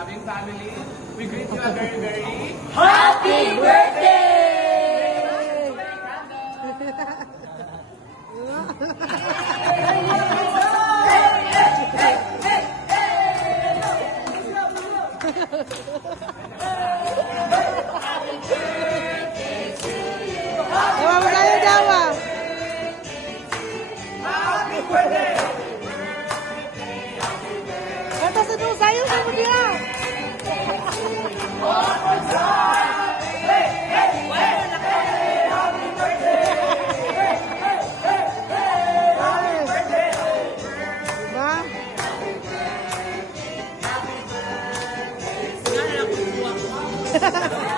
loving family, we greet you a very, very Happy birthday! Dawa mo tayo, dawa. Kata sa doon sa'yo, sa'yo mo diya. Diba?